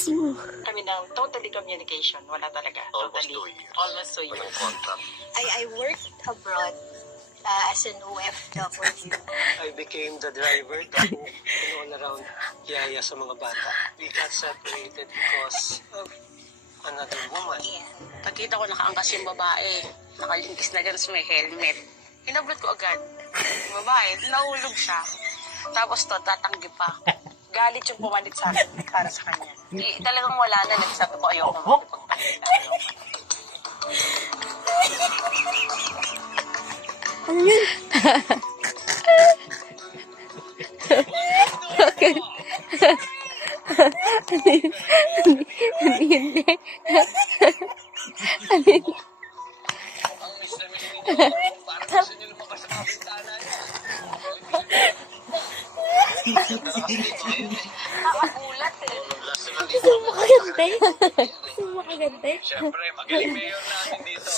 lakas mo. Kami ng totally communication. Wala talaga. Almost Totally. 2 years. Almost 2 years. Walang contact. I worked abroad as an OFW. I became the driver that all around Yaya sa mga bata. We got separated because of another woman. Pagkita ko nakaangkas yung babae, nakalingkis na gano'n may helmet. Hinablot ko agad. Yung babae, nahulog siya. Tapos to, tatanggi pa. Galit yung pumalit sa akin para sa kanya. Talagang wala na, nagsabi ko ayaw na makipagpalit. Ano yun? Okay. Hindi. Nakagulat eh. Gusto mo makagante? Gusto mo makagante? Siyempre, magaling mayor natin dito.